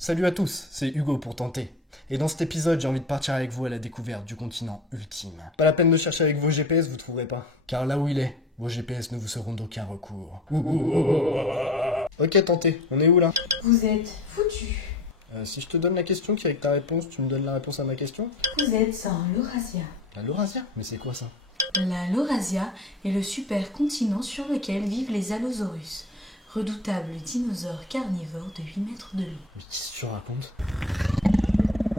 Salut à tous, c'est Hugo pour tenter. Et dans cet épisode, j'ai envie de partir avec vous à la découverte du continent ultime. Pas la peine de chercher avec vos GPS, vous trouverez pas. Car là où il est, vos GPS ne vous seront d'aucun recours. Ok, tentez, on est où là? Vous êtes foutu. Si je te donne la question qui est avec ta réponse, tu me donnes la réponse à ma question? Vous êtes en Laurasia. La Laurasia? Mais c'est quoi ça? La Laurasia est le super continent sur lequel vivent les Allosaurus, redoutables dinosaures carnivores de 8 mètres de long. Mais qu'est-ce que tu racontes?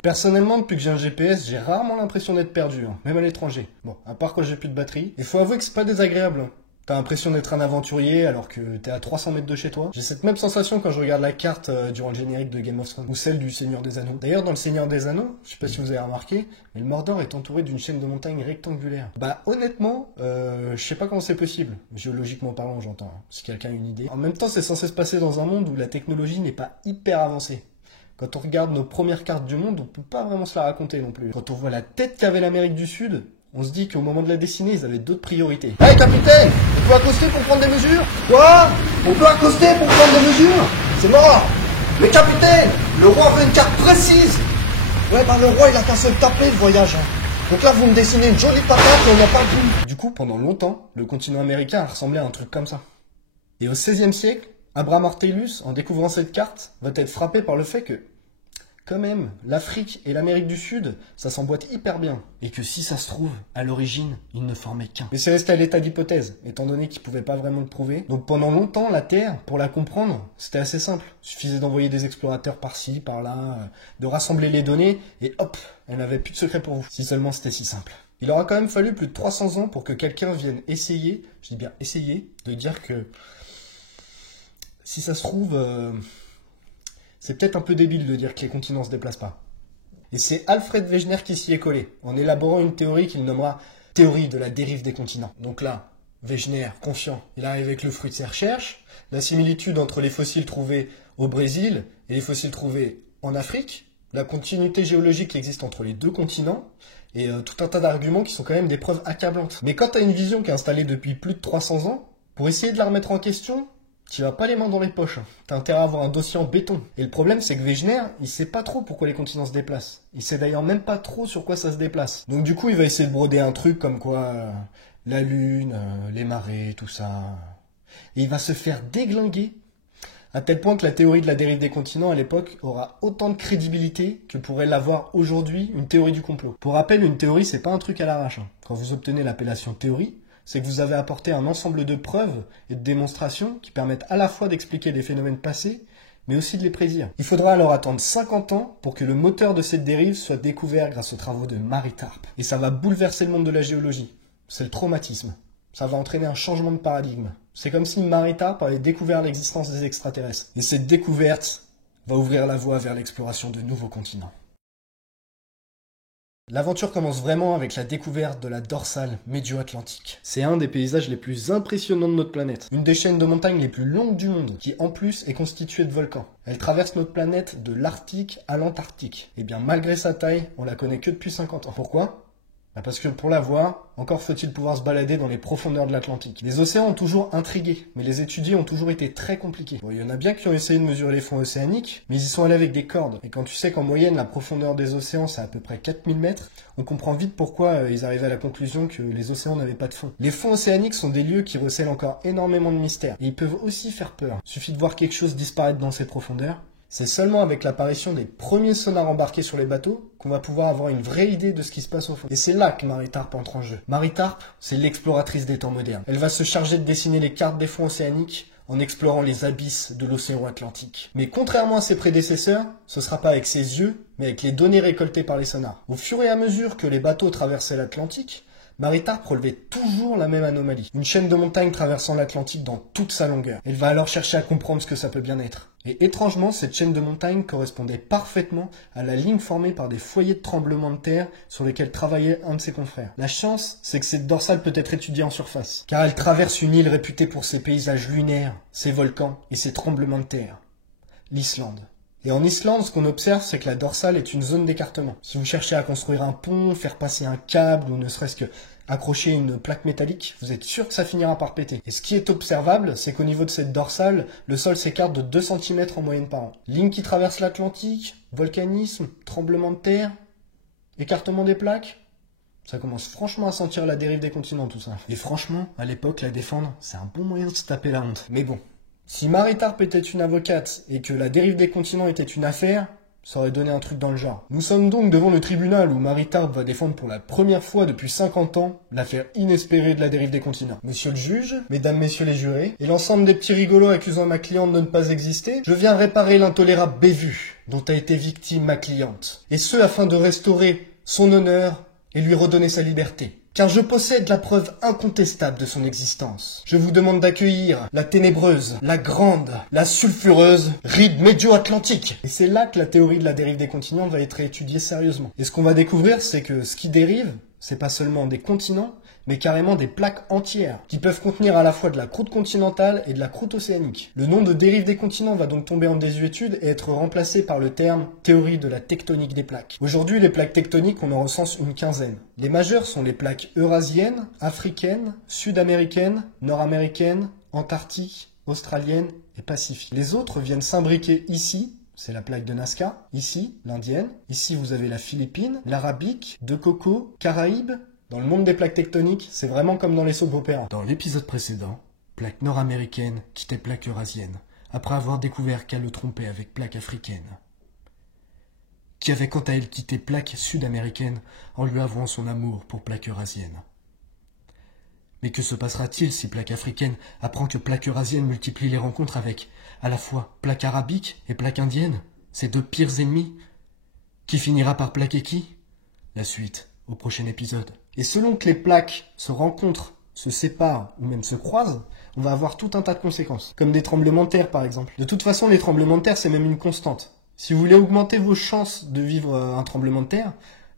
Personnellement, depuis que j'ai un GPS, j'ai rarement l'impression d'être perdu, hein, même à l'étranger. Bon, à part quand j'ai plus de batterie. Il faut avouer que c'est pas désagréable. Hein. T'as l'impression d'être un aventurier alors que t'es à 300 mètres de chez toi. J'ai cette même sensation quand je regarde la carte durant le générique de Game of Thrones ou celle du Seigneur des Anneaux. D'ailleurs, dans le Seigneur des Anneaux, je sais pas si vous avez remarqué, mais le Mordor est entouré d'une chaîne de montagnes rectangulaire. Bah honnêtement, je sais pas comment c'est possible, géologiquement parlant j'entends, hein, si quelqu'un a une idée. En même temps, c'est censé se passer dans un monde où la technologie n'est pas hyper avancée. Quand on regarde nos premières cartes du monde, on peut pas vraiment se la raconter non plus. Quand on voit la tête qu'avait l'Amérique du Sud, on se dit qu'au moment de la dessiner, ils avaient d'autres priorités. Hey capitaine, on peut accoster pour prendre des mesures? Quoi? On peut accoster pour prendre des mesures? C'est mort. Mais capitaine, le roi veut une carte précise. Ouais bah le roi il a qu'à se taper le voyage. Hein. Donc là vous me dessinez une jolie patate et on n'a pas le bout. Du coup, pendant longtemps, le continent américain a ressemblé à un truc comme ça. Et au XVIe siècle, Abraham Ortelius, en découvrant cette carte, va être frappé par le fait que, quand même, l'Afrique et l'Amérique du Sud, ça s'emboîte hyper bien. Et que si ça se trouve, à l'origine, ils ne formaient qu'un. Mais c'est resté à l'état d'hypothèse, étant donné qu'ils pouvaient pas vraiment le prouver. Donc pendant longtemps, la Terre, pour la comprendre, c'était assez simple. Il suffisait d'envoyer des explorateurs par-ci, par-là, de rassembler les données, et hop, elle n'avait plus de secret pour vous. Si seulement c'était si simple. Il aura quand même fallu plus de 300 ans pour que quelqu'un vienne essayer, je dis bien essayer, de dire que si ça se trouve, c'est peut-être un peu débile de dire que les continents se déplacent pas. Et c'est Alfred Wegener qui s'y est collé, en élaborant une théorie qu'il nommera théorie de la dérive des continents. Donc là, Wegener, confiant, il arrive avec le fruit de ses recherches, la similitude entre les fossiles trouvés au Brésil et les fossiles trouvés en Afrique, la continuité géologique qui existe entre les deux continents, et tout un tas d'arguments qui sont quand même des preuves accablantes. Mais quand tu as une vision qui est installée depuis plus de 300 ans, pour essayer de la remettre en question, tu vas pas les mains dans les poches. T'as intérêt à avoir un dossier en béton. Et le problème, c'est que Wegener, il sait pas trop pourquoi les continents se déplacent. Il sait d'ailleurs même pas trop sur quoi ça se déplace. Donc du coup, il va essayer de broder un truc comme quoi la Lune, les marées, tout ça. Et il va se faire déglinguer à tel point que la théorie de la dérive des continents à l'époque aura autant de crédibilité que pourrait l'avoir aujourd'hui une théorie du complot. Pour rappel, une théorie, c'est pas un truc à l'arrache. Quand vous obtenez l'appellation théorie, c'est que vous avez apporté un ensemble de preuves et de démonstrations qui permettent à la fois d'expliquer des phénomènes passés, mais aussi de les prédire. Il faudra alors attendre 50 ans pour que le moteur de cette dérive soit découvert grâce aux travaux de Mary Tarp. Et ça va bouleverser le monde de la géologie. C'est le traumatisme. Ça va entraîner un changement de paradigme. C'est comme si Mary Tarp avait découvert l'existence des extraterrestres. Et cette découverte va ouvrir la voie vers l'exploration de nouveaux continents. L'aventure commence vraiment avec la découverte de la dorsale médio-atlantique. C'est un des paysages les plus impressionnants de notre planète. Une des chaînes de montagnes les plus longues du monde, qui en plus est constituée de volcans. Elle traverse notre planète de l'Arctique à l'Antarctique. Et bien malgré sa taille, on la connaît que depuis 50 ans. Pourquoi ? Parce que pour la voir, encore faut-il pouvoir se balader dans les profondeurs de l'Atlantique. Les océans ont toujours intrigué, mais les étudier ont toujours été très compliqués. Bon, il y en a bien qui ont essayé de mesurer les fonds océaniques, mais ils y sont allés avec des cordes. Et quand tu sais qu'en moyenne, la profondeur des océans, c'est à peu près 4000 mètres, on comprend vite pourquoi ils arrivaient à la conclusion que les océans n'avaient pas de fond. Les fonds océaniques sont des lieux qui recèlent encore énormément de mystères, et ils peuvent aussi faire peur. Il suffit de voir quelque chose disparaître dans ces profondeurs. C'est seulement avec l'apparition des premiers sonars embarqués sur les bateaux qu'on va pouvoir avoir une vraie idée de ce qui se passe au fond. Et c'est là que Mary Tarp entre en jeu. Mary Tarp, c'est l'exploratrice des temps modernes. Elle va se charger de dessiner les cartes des fonds océaniques en explorant les abysses de l'océan Atlantique. Mais contrairement à ses prédécesseurs, ce sera pas avec ses yeux, mais avec les données récoltées par les sonars. Au fur et à mesure que les bateaux traversaient l'Atlantique, Mary Tarp relevait toujours la même anomalie. Une chaîne de montagnes traversant l'Atlantique dans toute sa longueur. Elle va alors chercher à comprendre ce que ça peut bien être. Et étrangement, cette chaîne de montagnes correspondait parfaitement à la ligne formée par des foyers de tremblements de terre sur lesquels travaillait un de ses confrères. La chance, c'est que cette dorsale peut être étudiée en surface, car elle traverse une île réputée pour ses paysages lunaires, ses volcans et ses tremblements de terre. L'Islande. Et en Islande, ce qu'on observe, c'est que la dorsale est une zone d'écartement. Si vous cherchez à construire un pont, faire passer un câble ou ne serait-ce que accrocher une plaque métallique, vous êtes sûr que ça finira par péter. Et ce qui est observable, c'est qu'au niveau de cette dorsale, le sol s'écarte de 2 cm en moyenne par an. Ligne qui traverse l'Atlantique, volcanisme, tremblement de terre, écartement des plaques. Ça commence franchement à sentir la dérive des continents tout ça. Et franchement, à l'époque, la défendre, c'est un bon moyen de se taper la honte. Mais bon, si Marie Tarp était une avocate et que la dérive des continents était une affaire, ça aurait donné un truc dans le genre. Nous sommes donc devant le tribunal où Marie Tarp va défendre pour la première fois depuis 50 ans l'affaire inespérée de la dérive des continents. Monsieur le juge, mesdames, messieurs les jurés, et l'ensemble des petits rigolos accusant ma cliente de ne pas exister, je viens réparer l'intolérable bévue dont a été victime ma cliente. Et ce afin de restaurer son honneur et lui redonner sa liberté. Car je possède la preuve incontestable de son existence. Je vous demande d'accueillir la ténébreuse, la grande, la sulfureuse ride médio-atlantique. Et c'est là que la théorie de la dérive des continents va être étudiée sérieusement. Et ce qu'on va découvrir, c'est que ce qui dérive, c'est pas seulement des continents, mais carrément des plaques entières, qui peuvent contenir à la fois de la croûte continentale et de la croûte océanique. Le nom de dérive des continents va donc tomber en désuétude et être remplacé par le terme théorie de la tectonique des plaques. Aujourd'hui, les plaques tectoniques, on en recense une quinzaine. Les majeures sont les plaques eurasiennes, africaines, sud-américaines, nord-américaines, antarctiques, australiennes et pacifiques. Les autres viennent s'imbriquer ici. C'est la plaque de Nazca, ici, l'indienne. Ici, vous avez la Philippine, l'arabique, de Coco, Caraïbes. Dans le monde des plaques tectoniques, c'est vraiment comme dans les soap opéras. Dans l'épisode précédent, plaque nord-américaine quittait plaque eurasienne, après avoir découvert qu'elle le trompait avec plaque africaine, qui avait quant à elle quitté plaque sud-américaine en lui avouant son amour pour plaque eurasienne. Mais que se passera-t-il si plaque africaine apprend que plaque eurasienne multiplie les rencontres avec, à la fois, plaque arabique et plaque indienne, ces deux pires ennemis? Qui finira par plaquer qui? La suite, au prochain épisode. Et selon que les plaques se rencontrent, se séparent ou même se croisent, on va avoir tout un tas de conséquences. Comme des tremblements de terre par exemple. De toute façon, les tremblements de terre, c'est même une constante. Si vous voulez augmenter vos chances de vivre un tremblement de terre,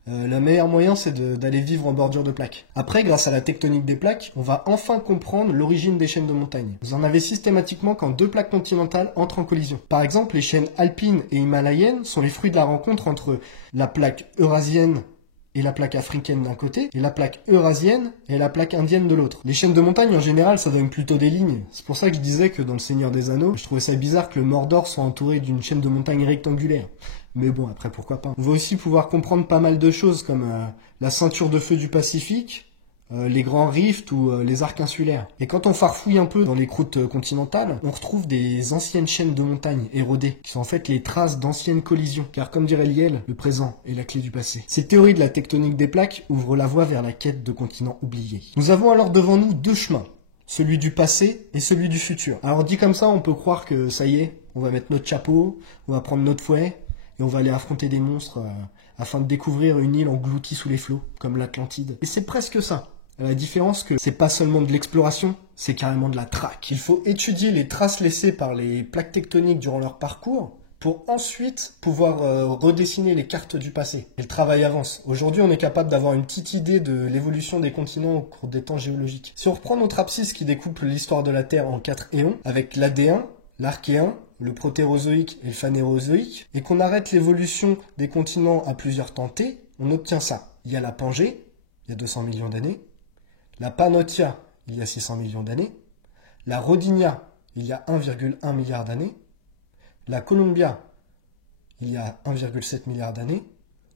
le meilleur moyen c'est d'aller vivre en bordure de plaques. Après, grâce à la tectonique des plaques, on va enfin comprendre l'origine des chaînes de montagnes. Vous en avez systématiquement quand deux plaques continentales entrent en collision. Par exemple, les chaînes alpines et himalayennes sont les fruits de la rencontre entre la plaque eurasienne et la plaque africaine d'un côté, et la plaque eurasienne et la plaque indienne de l'autre. Les chaînes de montagne, en général, ça donne plutôt des lignes. C'est pour ça que je disais que dans Le Seigneur des Anneaux, je trouvais ça bizarre que le Mordor soit entouré d'une chaîne de montagne rectangulaire. Mais bon, après, pourquoi pas. On va aussi pouvoir comprendre pas mal de choses, comme la ceinture de feu du Pacifique, les grands rifts ou les arcs insulaires. Et quand on farfouille un peu dans les croûtes continentales, on retrouve des anciennes chaînes de montagnes érodées, qui sont en fait les traces d'anciennes collisions. Car comme dirait Lyell, le présent est la clé du passé. Cette théorie de la tectonique des plaques ouvre la voie vers la quête de continents oubliés. Nous avons alors devant nous deux chemins, celui du passé et celui du futur. Alors dit comme ça, on peut croire que ça y est, on va mettre notre chapeau, on va prendre notre fouet, et on va aller affronter des monstres afin de découvrir une île engloutie sous les flots, comme l'Atlantide. Et c'est presque ça. La différence que c'est pas seulement de l'exploration, c'est carrément de la traque. Il faut étudier les traces laissées par les plaques tectoniques durant leur parcours pour ensuite pouvoir redessiner les cartes du passé. Et le travail avance. Aujourd'hui, on est capable d'avoir une petite idée de l'évolution des continents au cours des temps géologiques. Si on reprend notre abscisse qui découpe l'histoire de la Terre en 4 éons, avec l'Adéen, l'Archéen, le Protérozoïque et le Phanérozoïque, et qu'on arrête l'évolution des continents à plusieurs temps T, on obtient ça. Il y a la Pangée, il y a 200 millions d'années, la Pannotia, il y a 600 millions d'années, la Rodinia, il y a 1,1 milliard d'années, la Columbia, il y a 1,7 milliard d'années,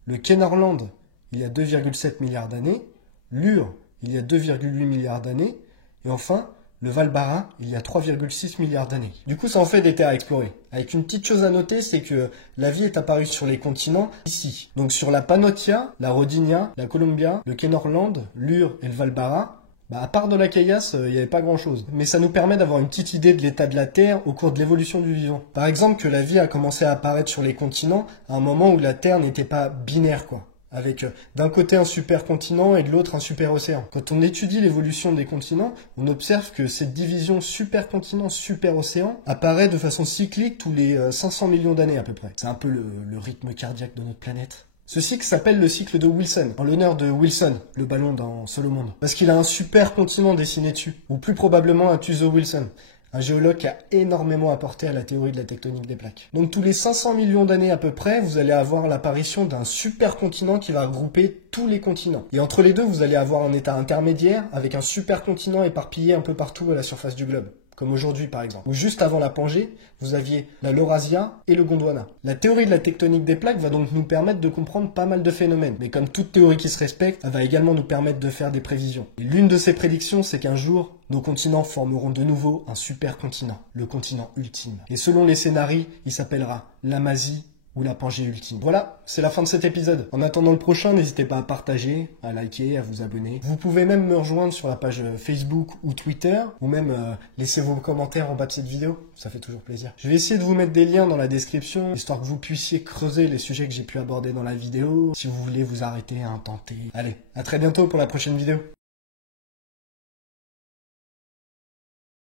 le Kenorland, il y a 2,7 milliards d'années, l'Ur, il y a 2,8 milliards d'années, et enfin, le Val-Barin, il y a 3,6 milliards d'années. Du coup, ça en fait des terres à explorer. Avec une petite chose à noter, c'est que la vie est apparue sur les continents ici. Donc sur la Pannotia, la Rodinia, la Columbia, le Kenorland, l'Ur et le Val-Barin, à part de la caillasse, il n'y avait pas grand-chose. Mais ça nous permet d'avoir une petite idée de l'état de la Terre au cours de l'évolution du vivant. Par exemple, que la vie a commencé à apparaître sur les continents à un moment où la Terre n'était pas binaire, quoi. Avec d'un côté un supercontinent et de l'autre un superocéan. Quand on étudie l'évolution des continents, on observe que cette division supercontinent-superocéan apparaît de façon cyclique tous les 500 millions d'années à peu près. C'est un peu le rythme cardiaque de notre planète. Ce cycle s'appelle le cycle de Wilson, en l'honneur de Wilson, le ballon dans Seul au monde. Parce qu'il a un supercontinent dessiné dessus, ou plus probablement un Thuzo Wilson. un géologue qui a énormément apporté à la théorie de la tectonique des plaques. Donc tous les 500 millions d'années à peu près, vous allez avoir l'apparition d'un supercontinent qui va regrouper tous les continents. Et entre les deux, vous allez avoir un état intermédiaire avec un supercontinent éparpillé un peu partout à la surface du globe. Comme aujourd'hui par exemple. Ou juste avant la Pangée, vous aviez la Laurasia et le Gondwana. La théorie de la tectonique des plaques va donc nous permettre de comprendre pas mal de phénomènes. Mais comme toute théorie qui se respecte, elle va également nous permettre de faire des prévisions. Et l'une de ces prédictions, c'est qu'un jour, nos continents formeront de nouveau un supercontinent, le continent ultime. Et selon les scénarios, il s'appellera l'Amazie ou la Pangée ultime. Voilà, c'est la fin de cet épisode. En attendant le prochain, n'hésitez pas à partager, à liker, à vous abonner. Vous pouvez même me rejoindre sur la page Facebook ou Twitter, ou même laisser vos commentaires en bas de cette vidéo, ça fait toujours plaisir. Je vais essayer de vous mettre des liens dans la description, histoire que vous puissiez creuser les sujets que j'ai pu aborder dans la vidéo, si vous voulez vous arrêter à un tenter. Allez, à très bientôt pour la prochaine vidéo.